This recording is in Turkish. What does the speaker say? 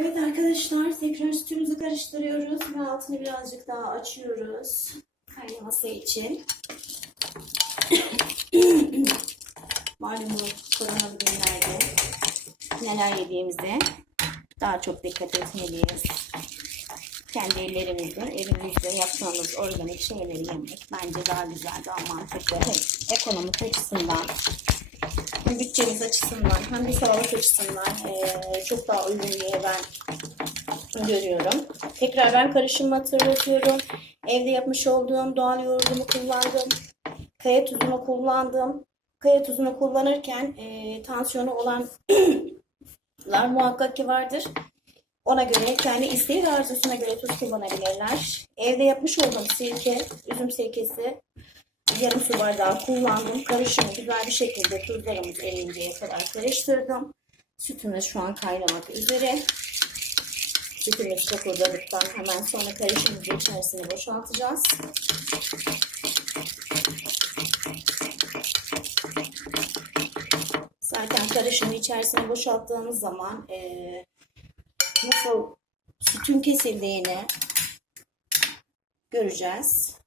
Evet arkadaşlar tekrar sütümüzü karıştırıyoruz ve altını birazcık daha açıyoruz kaynaması için. Malum bu korona günlerde neler yediğimize daha çok dikkat etmeliyiz. Kendi ellerimizle, elimizle yaptığımız organik şeyleri yemek bence daha güzel, daha mantıklı. Ekonomik açısından, hem bütçemiz açısından, hem de sağlık açısından eee, çok daha uygun diye ben görüyorum. Tekrar ben karışımı hatırlatıyorum. Evde yapmış olduğum doğal yoğurdumu kullandım. Kaya tuzunu kullandım. Kaya tuzunu kullanırken eee tansiyonu olanlar muhakkak ki vardır. Ona göre kendi isteği ve arzusuna göre tuz kullanabilirler. Evde yapmış olduğum sirke, üzüm sirkesi yarım su bardağı kullandım. Karışımı güzel bir şekilde tuzlarımız erinceye kadar karıştırdım. Sütümüz şu an kaynamak üzere. Sütümüz fokurdadıktan hemen sonra karışımımızı içerisine boşaltacağız. Zaten karışımı içerisine boşalttığımız zaman eee nasıl sütün kesildiğini göreceğiz.